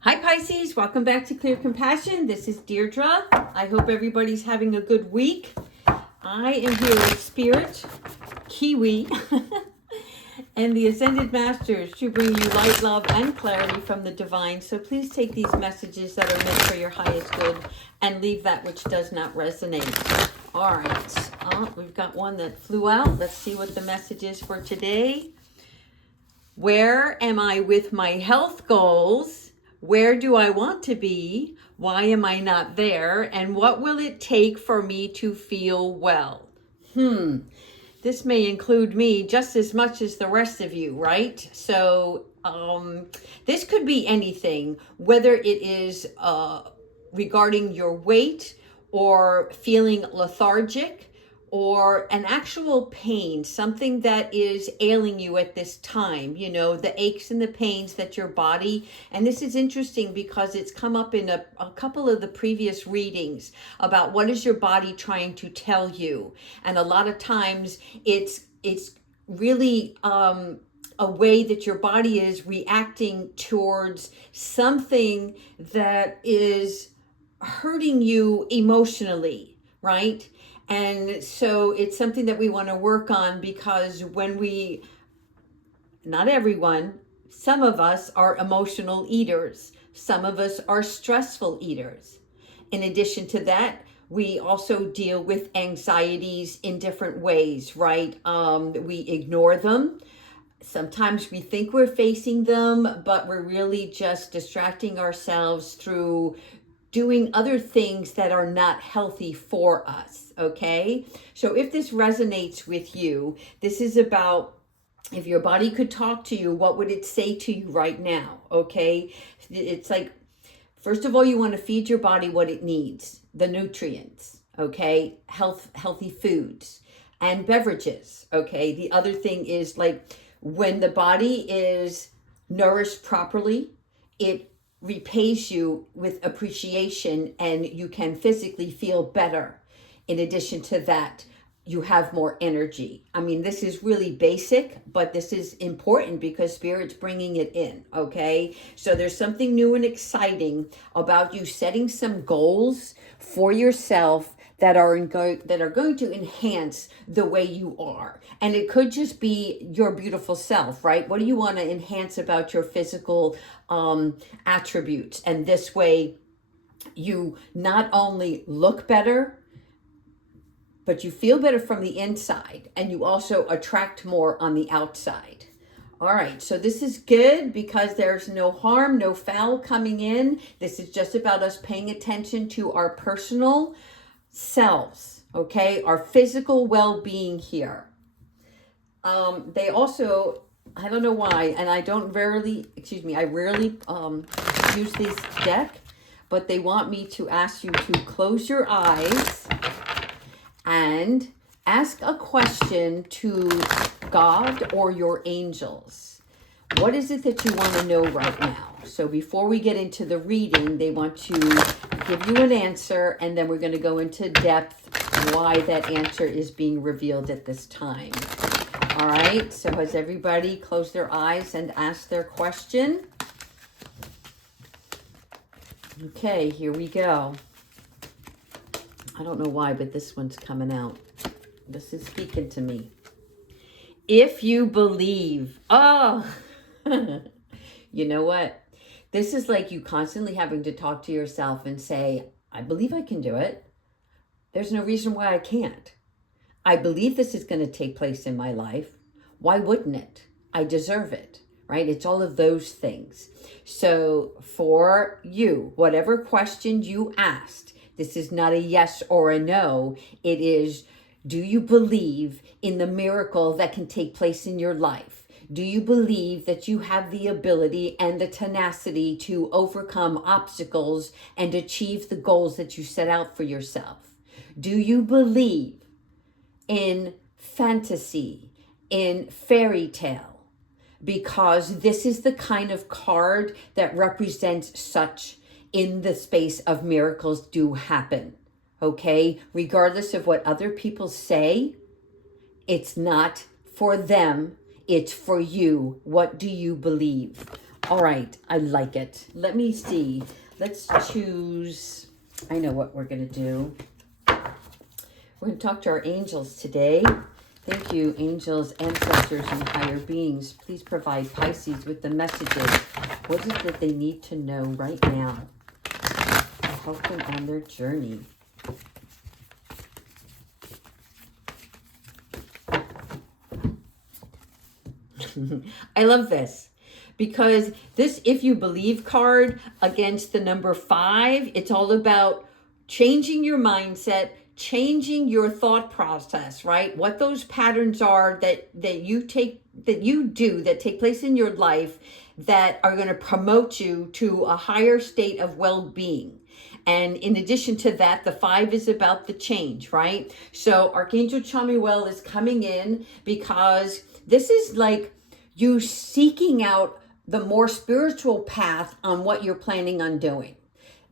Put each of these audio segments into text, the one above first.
Hi Pisces, welcome back to Clear Compassion. This is Deirdre. I hope everybody's having a good week. I am here with Spirit, Kiwi, and the Ascended Masters to bring you light, love, and clarity from the divine. So please take these messages that are meant for your highest good and leave that which does not resonate. All right, we've got one that flew out. Let's see what the message is for today. Where am I with my health goals? Where do I want to be? Why am I not there? And what will it take for me to feel well? This may include me just as much as the rest of you, right? So this could be anything, whether it is regarding your weight or feeling lethargic, or an actual pain, something that is ailing you at this time, you know, the aches and the pains that your body, and this is interesting because it's come up in a couple of the previous readings about what is your body trying to tell you. And a lot of times it's really a way that your body is reacting towards something that is hurting you emotionally, right? And so it's something that we want to work on, because when not everyone, some of us are emotional eaters. Some of us are stressful eaters. In addition to that, we also deal with anxieties in different ways, right? We ignore them. Sometimes we think we're facing them, but we're really just distracting ourselves through doing other things that are not healthy for us, okay? So if this resonates with you, this is about, if your body could talk to you, what would it say to you right now, okay? It's like, first of all, you want to feed your body what it needs, the nutrients, okay? Healthy foods and beverages, okay? The other thing is, like, when the body is nourished properly, it repays you with appreciation, and you can physically feel better. In addition to that, you have more energy. I mean, this is really basic, but this is important because Spirit's bringing it in, okay? So there's something new and exciting about you setting some goals for yourself that are going to enhance the way you are. And it could just be your beautiful self, right? What do you want to enhance about your physical attributes? And this way you not only look better, but you feel better from the inside, and you also attract more on the outside. All right, so this is good because there's no harm, no foul coming in. This is just about us paying attention to our personal selves, okay? Our physical well-being here. They also, I don't know why, and I rarely use this deck, but they want me to ask you to close your eyes and ask a question to God or your angels. What is it that you want to know right now? So before we get into the reading, they want to give you an answer, and then we're going to go into depth why that answer is being revealed at this time. All right, so has everybody closed their eyes and asked their question? Okay, here we go. I don't know why, but this one's coming out. This is speaking to me. If you believe, you know what? This is like you constantly having to talk to yourself and say, I believe I can do it. There's no reason why I can't. I believe this is going to take place in my life. Why wouldn't it? I deserve it, right? It's all of those things. So for you, whatever question you asked, this is not a yes or a no. It is, do you believe in the miracle that can take place in your life? Do you believe that you have the ability and the tenacity to overcome obstacles and achieve the goals that you set out for yourself? Do you believe in fantasy, in fairy tale? Because this is the kind of card that represents such. In the space of miracles do happen, okay? Regardless of what other people say, it's not for them, it's for you. What do you believe? All right, I like it. Let me see. Let's choose, I know what we're going to do. We're going to talk to our angels today. Thank you, angels, ancestors, and higher beings. Please provide Pisces with the messages. What is it that they need to know right now to help them on their journey? I love this because this if you believe card against the number 5, it's all about changing your mindset, changing your thought process, right? What those patterns are that you do that take place in your life that are going to promote you to a higher state of well-being. And in addition to that, the 5 is about the change, right? So Archangel Jeremiah is coming in because this is like you seeking out the more spiritual path on what you're planning on doing.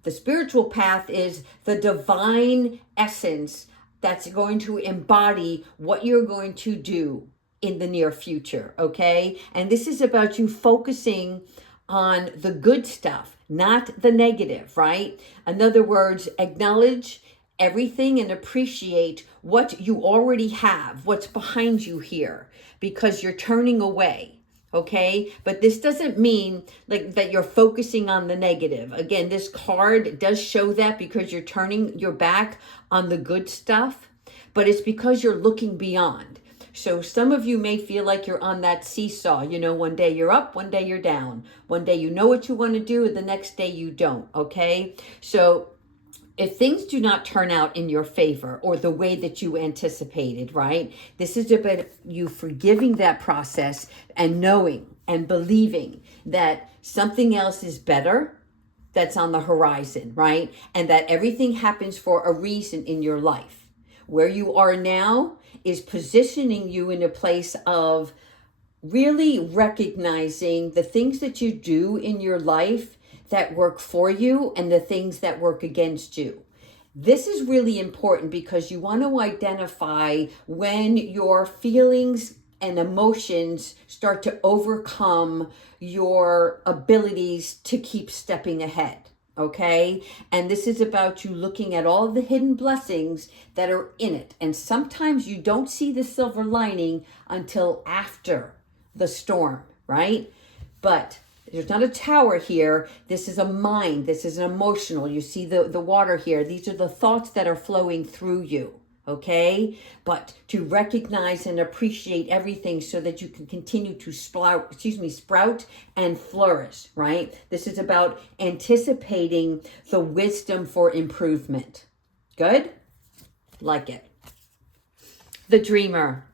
The spiritual path is the divine essence that's going to embody what you're going to do in the near future, okay? And this is about you focusing on the good stuff, not the negative, right? In other words, acknowledge everything and appreciate what you already have, what's behind you here, because you're turning away. Okay, but this doesn't mean like that you're focusing on the negative. Again, this card does show that because you're turning your back on the good stuff, but it's because you're looking beyond. So some of you may feel like you're on that seesaw. You know, one day you're up, one day you're down. One day you know what you want to do, and the next day you don't. Okay, so if things do not turn out in your favor or the way that you anticipated, right? This is about you forgiving that process and knowing and believing that something else is better that's on the horizon, right? And that everything happens for a reason in your life. Where you are now is positioning you in a place of really recognizing the things that you do in your life that work for you and the things that work against you. This is really important because you want to identify when your feelings and emotions start to overcome your abilities to keep stepping ahead. Okay. And this is about you looking at all the hidden blessings that are in it. And sometimes you don't see the silver lining until after the storm, right? But there's not a tower here. This is a mind. This is an emotional. You see the water here. These are the thoughts that are flowing through you. Okay? But to recognize and appreciate everything so that you can continue to sprout and flourish, right? This is about anticipating the wisdom for improvement. Good? Like it. The dreamer.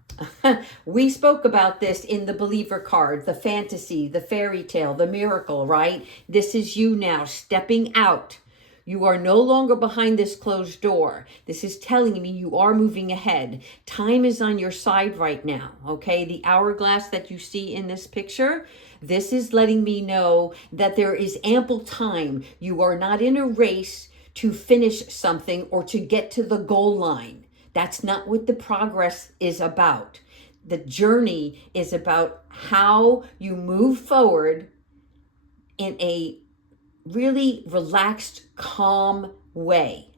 We spoke about this in the believer card, the fantasy, the fairy tale, the miracle, right? This is you now stepping out. You are no longer behind this closed door. This is telling me you are moving ahead. Time is on your side right now, okay? The hourglass that you see in this picture, this is letting me know that there is ample time. You are not in a race to finish something or to get to the goal line. That's not what the progress is about. The journey is about how you move forward in a really relaxed, calm way.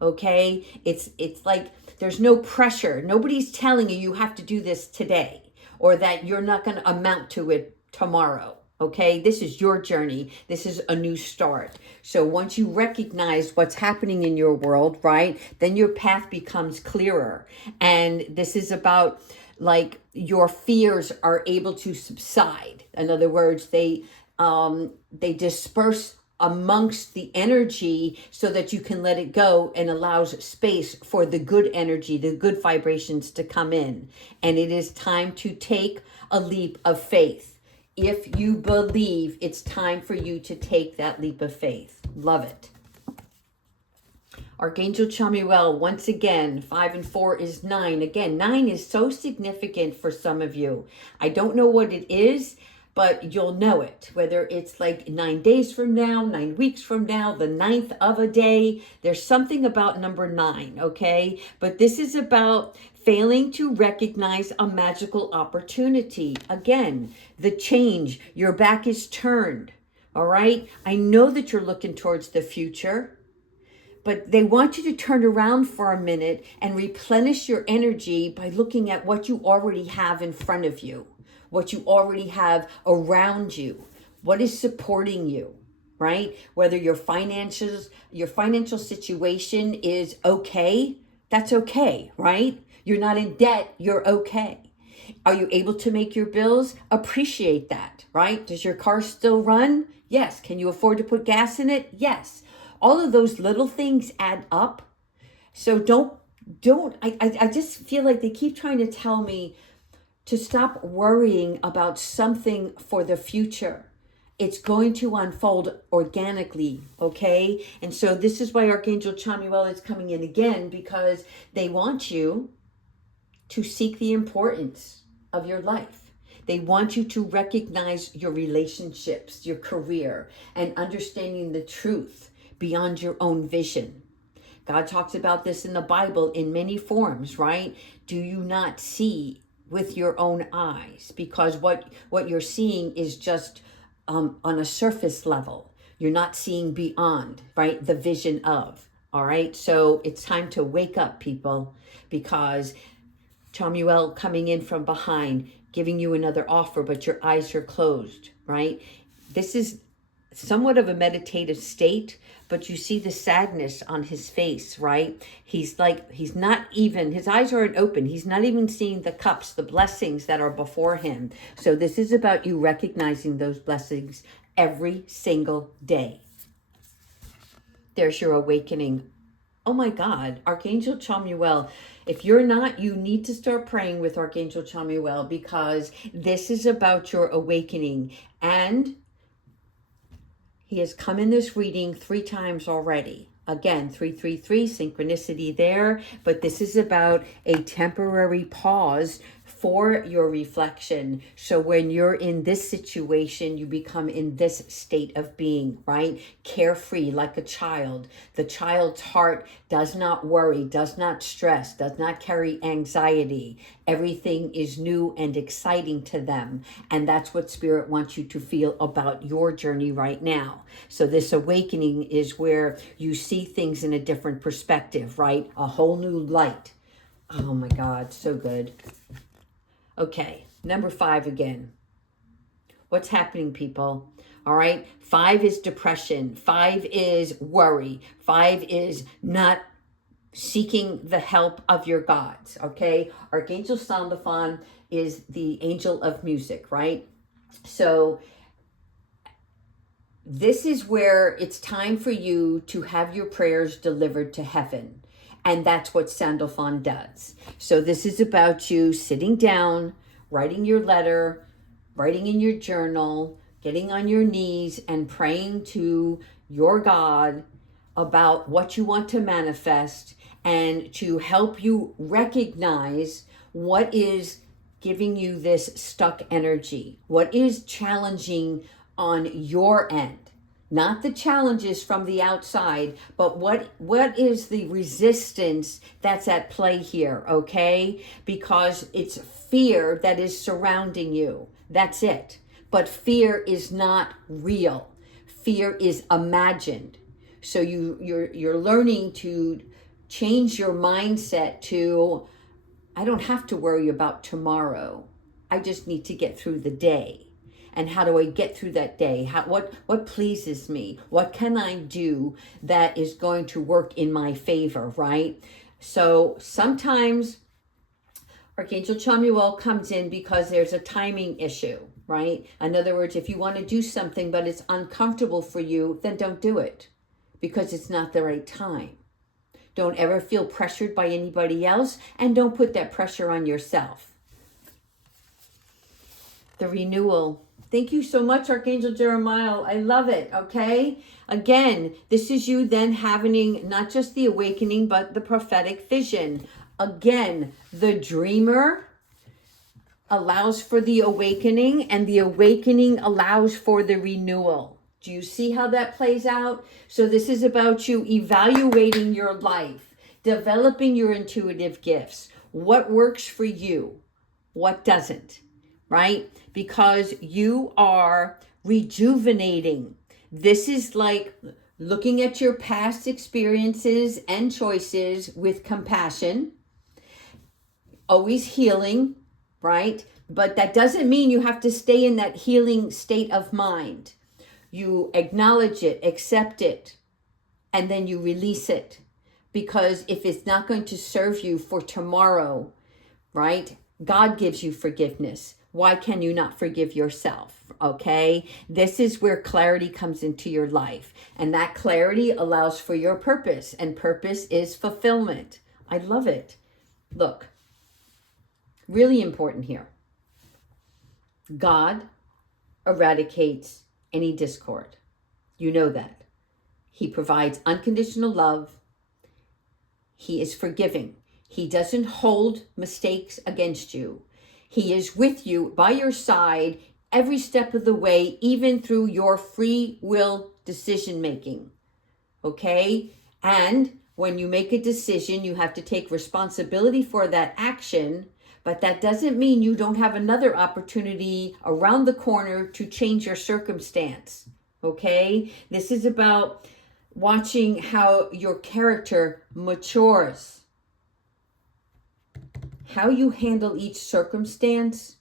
Okay? It's like there's no pressure. Nobody's telling you have to do this today or that you're not going to amount to it tomorrow. Okay, this is your journey. This is a new start. So once you recognize what's happening in your world, right, then your path becomes clearer. And this is about like your fears are able to subside. In other words, they disperse amongst the energy so that you can let it go and allows space for the good energy, the good vibrations to come in. And it is time to take a leap of faith. If you believe, it's time for you to take that leap of faith. Love it. Archangel Jeremiah, once again, 5 and 4 is 9. Again, 9 is so significant for some of you. I don't know what it is, but you'll know it. Whether it's like 9 days from now, 9 weeks from now, the 9th of a day. There's something about number 9, okay? But this is about failing to recognize a magical opportunity. Again, the change, your back is turned. All right. I know that you're looking towards the future, but they want you to turn around for a minute and replenish your energy by looking at what you already have in front of you, what you already have around you, what is supporting you, right? Whether your financial situation is okay, that's okay, right? You're not in debt, you're okay. Are you able to make your bills? Appreciate that, right? Does your car still run? Yes. Can you afford to put gas in it? Yes. All of those little things add up. So I just feel like they keep trying to tell me to stop worrying about something for the future. It's going to unfold organically, okay? And so this is why Archangel Chamuel is coming in again, because they want you to seek the importance of your life. They want you to recognize your relationships, your career, and understanding the truth beyond your own vision. God talks about this in the Bible in many forms, right? Do you not see with your own eyes? Because what you're seeing is just on a surface level. You're not seeing beyond, right? The vision of, all right? So it's time to wake up, people, because Chamuel coming in from behind, giving you another offer, but your eyes are closed, right? This is somewhat of a meditative state, but you see the sadness on his face, right? He's not even, his eyes aren't open. He's not even seeing the cups, the blessings that are before him. So this is about you recognizing those blessings every single day. There's your awakening. Oh my God, Archangel Chamuel. If you're not, you need to start praying with Archangel Chamuel, because this is about your awakening. And he has come in this reading 3 times already. Again, 333, synchronicity there. But this is about a temporary pause for your reflection. So when you're in this situation, you become in this state of being, right? Carefree like a child. The child's heart does not worry, does not stress, does not carry anxiety. Everything is new and exciting to them. And that's what Spirit wants you to feel about your journey right now. So this awakening is where you see things in a different perspective, right? A whole new light. Oh my God, so good. Okay, number 5 again. What's happening, people? All right, 5 is depression. 5 is worry. 5 is not seeking the help of your gods, okay? Archangel Sandalphon is the angel of music, right? So this is where it's time for you to have your prayers delivered to heaven. And that's what Sandalphon does. So this is about you sitting down, writing your letter, writing in your journal, getting on your knees and praying to your God about what you want to manifest, and to help you recognize what is giving you this stuck energy, what is challenging on your end. Not the challenges from the outside, but what is the resistance that's at play here, okay? Because it's fear that is surrounding you. That's it. But fear is not real. Fear is imagined. So you're learning to change your mindset to, I don't have to worry about tomorrow. I just need to get through the day. And how do I get through that day? What pleases me? What can I do that is going to work in my favor, right? So sometimes Archangel Chamuel comes in because there's a timing issue, right? In other words, if you want to do something but it's uncomfortable for you, then don't do it, because it's not the right time. Don't ever feel pressured by anybody else, and don't put that pressure on yourself. The renewal. Thank you so much, Archangel Jeremiah. I love it, okay? Again, this is you then having not just the awakening, but the prophetic vision. Again, the dreamer allows for the awakening, and the awakening allows for the renewal. Do you see how that plays out? So this is about you evaluating your life, developing your intuitive gifts, What works for you? What doesn't, right? Because you are rejuvenating. This is like looking at your past experiences and choices with compassion, always healing, right? But that doesn't mean you have to stay in that healing state of mind. You acknowledge it, accept it, and then you release it. Because if it's not going to serve you for tomorrow, right? God gives you forgiveness. Why can you not forgive yourself? Okay? This is where clarity comes into your life. And that clarity allows for your purpose. And purpose is fulfillment. I love it. Look, really important here. God eradicates any discord. You know that. He provides unconditional love. He is forgiving. He doesn't hold mistakes against you. He is with you, by your side, every step of the way, even through your free will decision making. Okay? And when you make a decision, you have to take responsibility for that action, but that doesn't mean you don't have another opportunity around the corner to change your circumstance. Okay? This is about watching how your character matures. How you handle each circumstance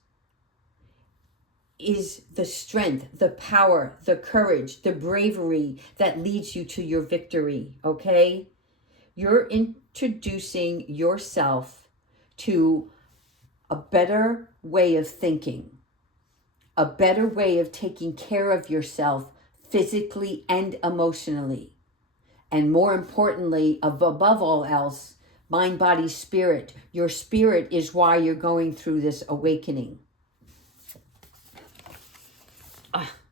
is the strength, the power, the courage, the bravery that leads you to your victory, okay? You're introducing yourself to a better way of thinking, a better way of taking care of yourself physically and emotionally. And more importantly, above all else, mind, body, spirit. Your spirit is why you're going through this awakening.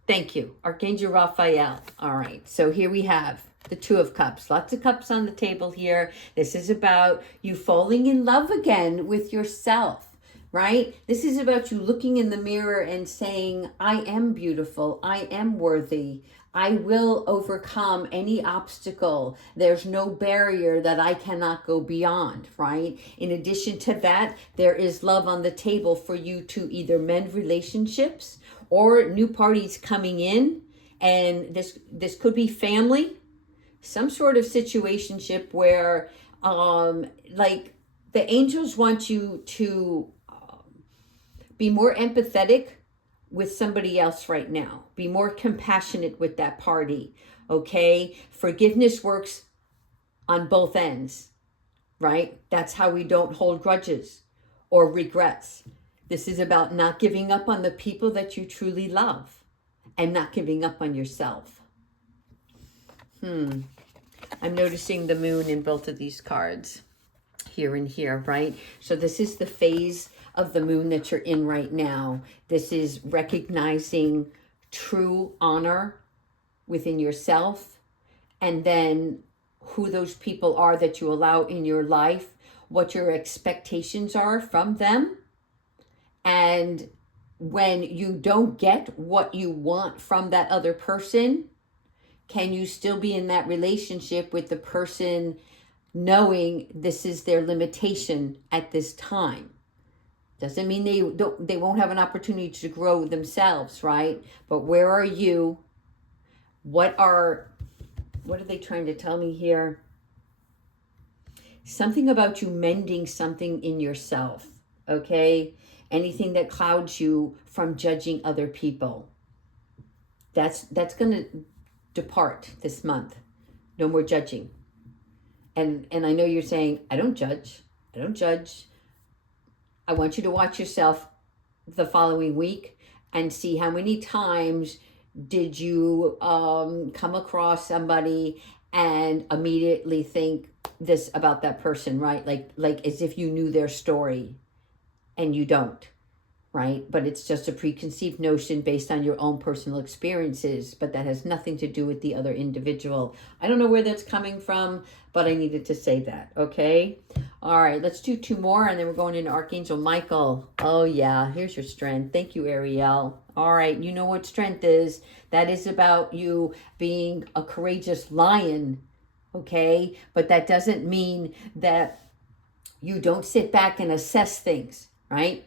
Thank you, Archangel Raphael. All right, so here we have the Two of Cups. Lots of cups on the table here. This is about you falling in love again with yourself, right? This is about you looking in the mirror and saying, I am beautiful. I am worthy. I will overcome any obstacle. There's no barrier that I cannot go beyond, right? In addition to that, there is love on the table for you to either mend relationships or new parties coming in. And this could be family, some sort of situationship where like the angels want you to be more empathetic with somebody else right now. Be more compassionate with that party, okay? Forgiveness works on both ends, right? That's how we don't hold grudges or regrets. This is about not giving up on the people that you truly love and not giving up on yourself. I'm noticing the moon in both of these cards, here and here, right? So this is the phase of the moon that you're in right now. This is recognizing true honor within yourself, and then who those people are that you allow in your life, what your expectations are from them. And when you don't get what you want from that other person, can you still be in that relationship with the person knowing this is their limitation at this time? Doesn't mean they won't have an opportunity to grow themselves, right? But where are you? What are they trying to tell me here? Something about you mending something in yourself, okay? Anything that clouds you from judging other people. That's going to depart this month. No more judging. And I know you're saying, I don't judge. I want you to watch yourself the following week and see how many times did you come across somebody and immediately think this about that person, right? Like as if you knew their story, and you don't, right? But it's just a preconceived notion based on your own personal experiences, but that has nothing to do with the other individual. I don't know where that's coming from, but I needed to say that, okay? All right, let's do two more, and then we're going into Archangel Michael. Oh, yeah, here's your strength. Thank you, Ariel. All right, you know what strength is. That is about you being a courageous lion, okay? But that doesn't mean that You don't sit back and assess things, right?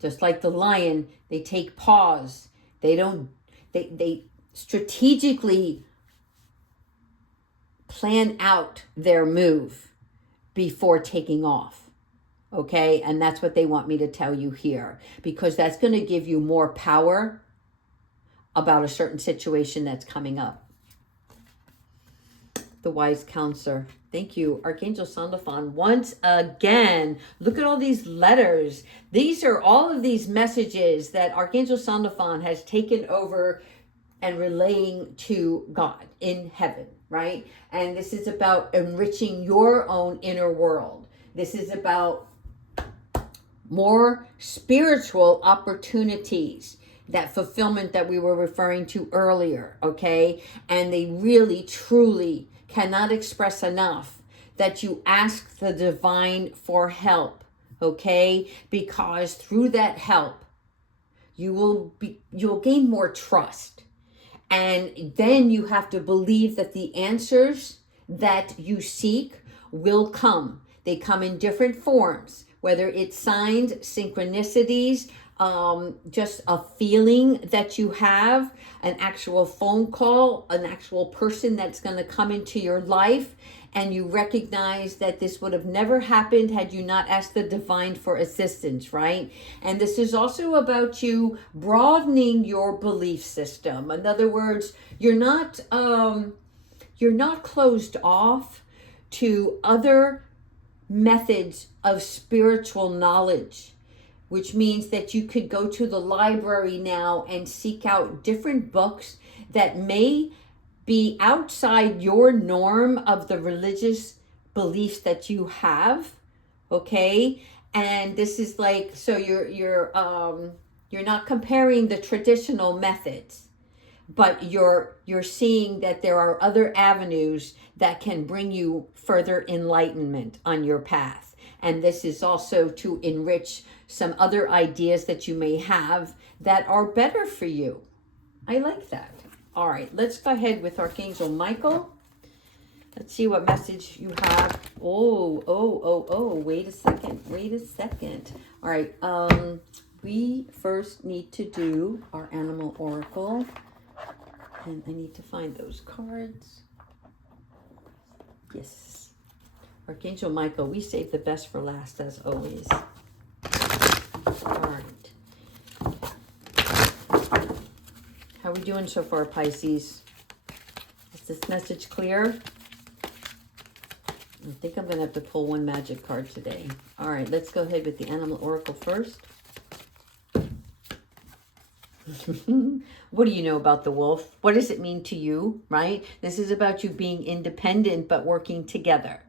Just like the lion, they take pause. They strategically plan out their move before taking off. Okay? And that's what they want me to tell you here, because that's going to give you more power about a certain situation that's coming up. The wise counselor. Thank you, Archangel Sandalphon. Once again, look at all these letters. These are all of these messages that Archangel Sandalphon has taken over and relaying to God in heaven, right? And this is about enriching your own inner world. This is about more spiritual opportunities, that fulfillment that we were referring to earlier, okay? And they really, truly cannot express enough that you ask the divine for help, okay? Because through that help, you'll gain more trust. And then you have to believe that the answers that you seek will come. They come in different forms, whether it's signs, synchronicities, just a feeling that you have, an actual phone call, an actual person that's going to come into your life, and you recognize that this would have never happened had you not asked the divine for assistance, right? And this is also about you broadening your belief system. In other words, you're not closed off to other methods of spiritual knowledge, which means that you could go to the library now and seek out different books that may be outside your norm of the religious beliefs that you have, okay? And this is like, so you're not comparing the traditional methods, but you're seeing that there are other avenues that can bring you further enlightenment on your path. And this is also to enrich some other ideas that you may have that are better for you. I like that. All right, let's go ahead with Archangel Michael. Let's see what message you have. Wait a second. All right, we first need to do our animal oracle. And I need to find those cards. Yes. Archangel Michael, we save the best for last as always. All right. How are we doing so far, Pisces? Is this message clear? I think I'm going to have to pull one magic card today. All right, let's go ahead with the animal oracle first. What do you know about the wolf? What does it mean to you, right? This is about you being independent but working together.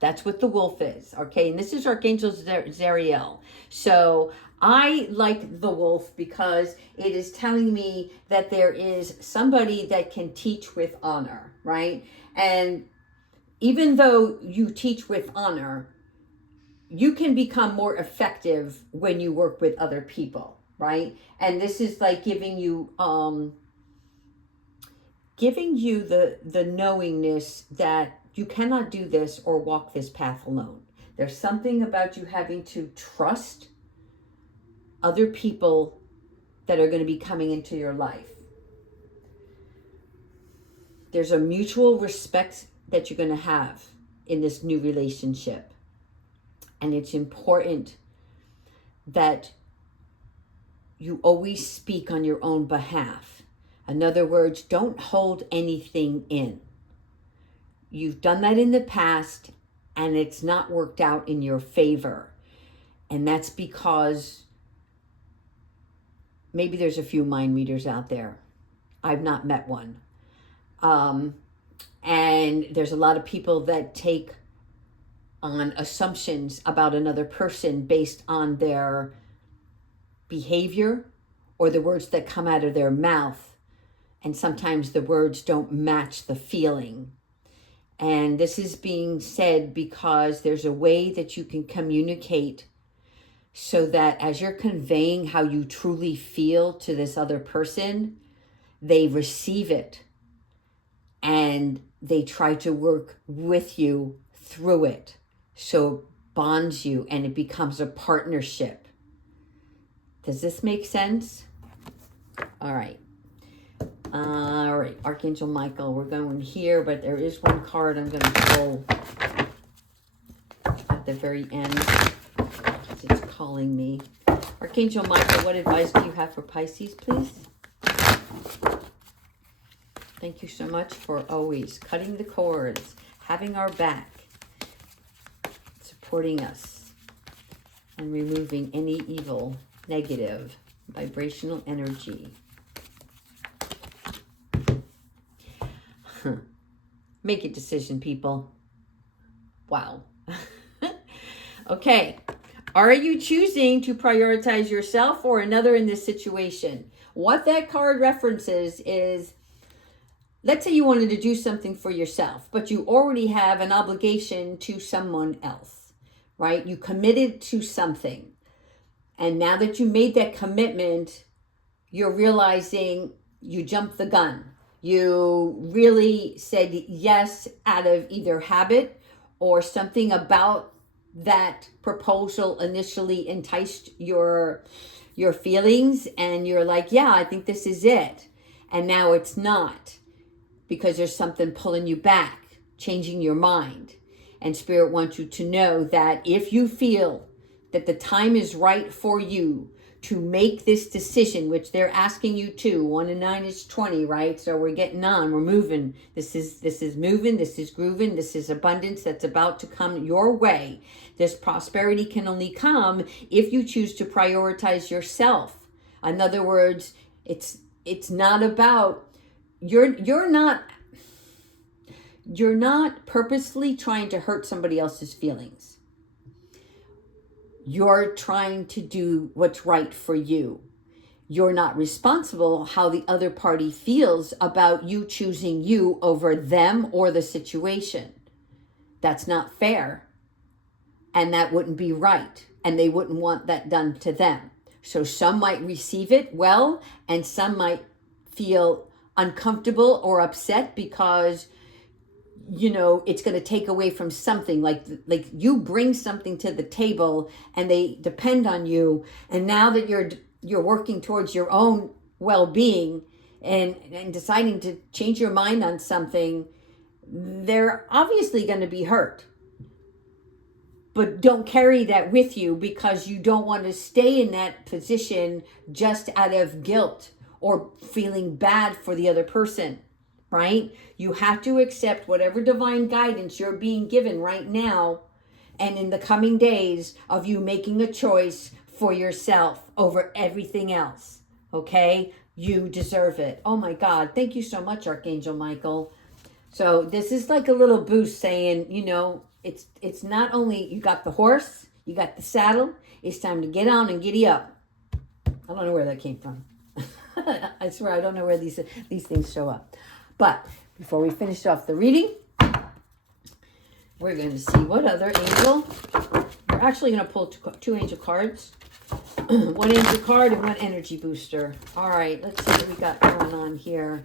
That's what the wolf is, okay? And this is Archangel Zariel. So I like the wolf because it is telling me that there is somebody that can teach with honor, right? And even though you teach with honor, you can become more effective when you work with other people, right? And this is like giving you the knowingness that you cannot do this or walk this path alone. There's something about you having to trust other people that are going to be coming into your life. There's a mutual respect that you're going to have in this new relationship. And it's important that you always speak on your own behalf. In other words, don't hold anything in. You've done that in the past and it's not worked out in your favor. And that's because maybe there's a few mind readers out there. I've not met one. And there's a lot of people that take on assumptions about another person based on their behavior or the words that come out of their mouth. And sometimes the words don't match the feeling. And this is being said because there's a way that you can communicate so that as you're conveying how you truly feel to this other person, they receive it and they try to work with you through it. So bonds you and it becomes a partnership. Does this make sense? All right. All right, Archangel Michael, we're going here, but there is one card I'm going to pull at the very end because it's calling me. Archangel Michael, what advice do you have for Pisces, please? Thank you so much for always cutting the cords, having our back, supporting us, and removing any evil, negative, vibrational energy. Make a decision, people. Wow. Okay. Are you choosing to prioritize yourself or another in this situation? What that card references is, let's say you wanted to do something for yourself, but you already have an obligation to someone else, right? You committed to something. And now that you made that commitment, you're realizing you jumped the gun. You really said yes out of either habit or something about that proposal initially enticed your feelings, and you're like, yeah, I think this is it. And now it's not, because there's something pulling you back, changing your mind. And Spirit wants you to know that if you feel that the time is right for you to make this decision, which they're asking you to. 1 and 9 is 20, right? So we're getting on, we're moving. This is moving, this is grooving, this is abundance that's about to come your way. This prosperity can only come if you choose to prioritize yourself. In other words, it's not about, you're not purposely trying to hurt somebody else's feelings. You're trying to do what's right for you. You're not responsible how the other party feels about you choosing you over them or the situation. That's not fair. And that wouldn't be right. And they wouldn't want that done to them. So some might receive it well, and some might feel uncomfortable or upset because it's going to take away from something, like you bring something to the table and they depend on you. And now that you're working towards your own well-being and deciding to change your mind on something, they're obviously going to be hurt. But don't carry that with you, because you don't want to stay in that position just out of guilt or feeling bad for the other person. Right? You have to accept whatever divine guidance you're being given right now and in the coming days of you making a choice for yourself over everything else. Okay? You deserve it. Oh my God. Thank you so much, Archangel Michael. So this is like a little boost saying, it's not only you got the horse, you got the saddle, it's time to get on and giddy up. I don't know where that came from. I swear I don't know where these things show up. But before we finish off the reading, we're going to see what other angel. We're actually going to pull two angel cards. One angel card and one energy booster. All right, let's see what we got going on here.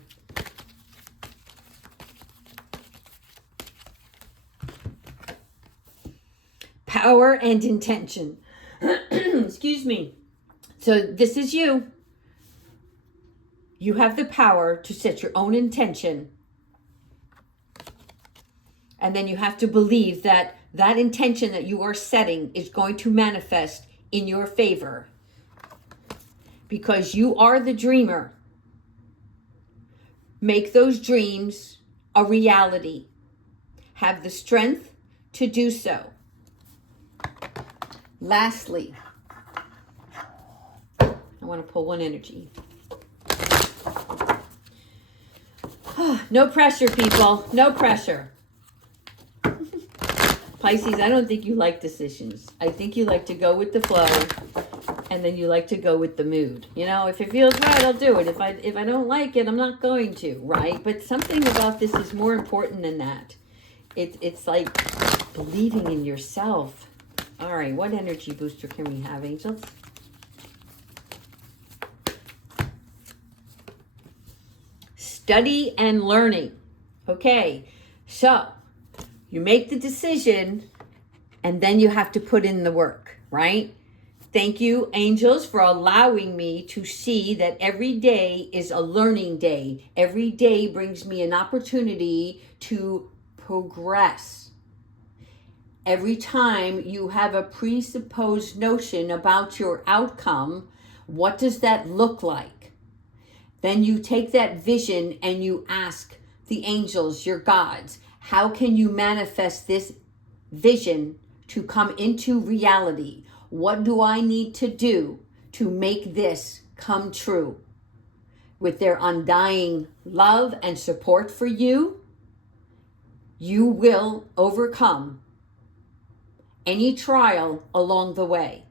Power and intention. Excuse me. So this is you. You have the power to set your own intention. And then you have to believe that that intention that you are setting is going to manifest in your favor. Because you are the dreamer. Make those dreams a reality. Have the strength to do so. Lastly, I want to pull one energy. No pressure, people. No pressure. Pisces, I don't think you like decisions. I think you like to go with the flow, and then you like to go with the mood. If it feels right, I'll do it. If I don't like it, I'm not going to, right? But something about this is more important than that. It's like believing in yourself. All right, what energy booster can we have, angels? Study and learning. Okay, so you make the decision And then you have to put in the work, right? Thank you, angels, for allowing me to see that every day is a learning day. Every day brings me an opportunity to progress. Every time you have a presupposed notion about your outcome, what does that look like? Then you take that vision and you ask the angels, your gods, how can you manifest this vision to come into reality? What do I need to do to make this come true? With their undying love and support for you, you will overcome any trial along the way.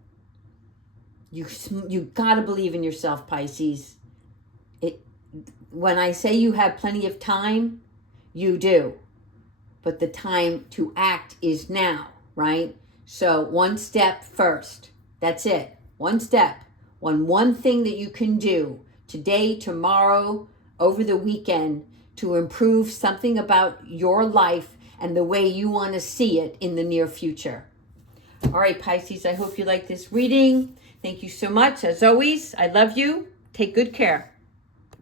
You got to believe in yourself, Pisces. When I say you have plenty of time, you do. But the time to act is now, right? So one step first. That's it. One step. One thing that you can do today, tomorrow, over the weekend to improve something about your life and the way you want to see it in the near future. All right, Pisces, I hope you like this reading. Thank you so much. As always, I love you. Take good care.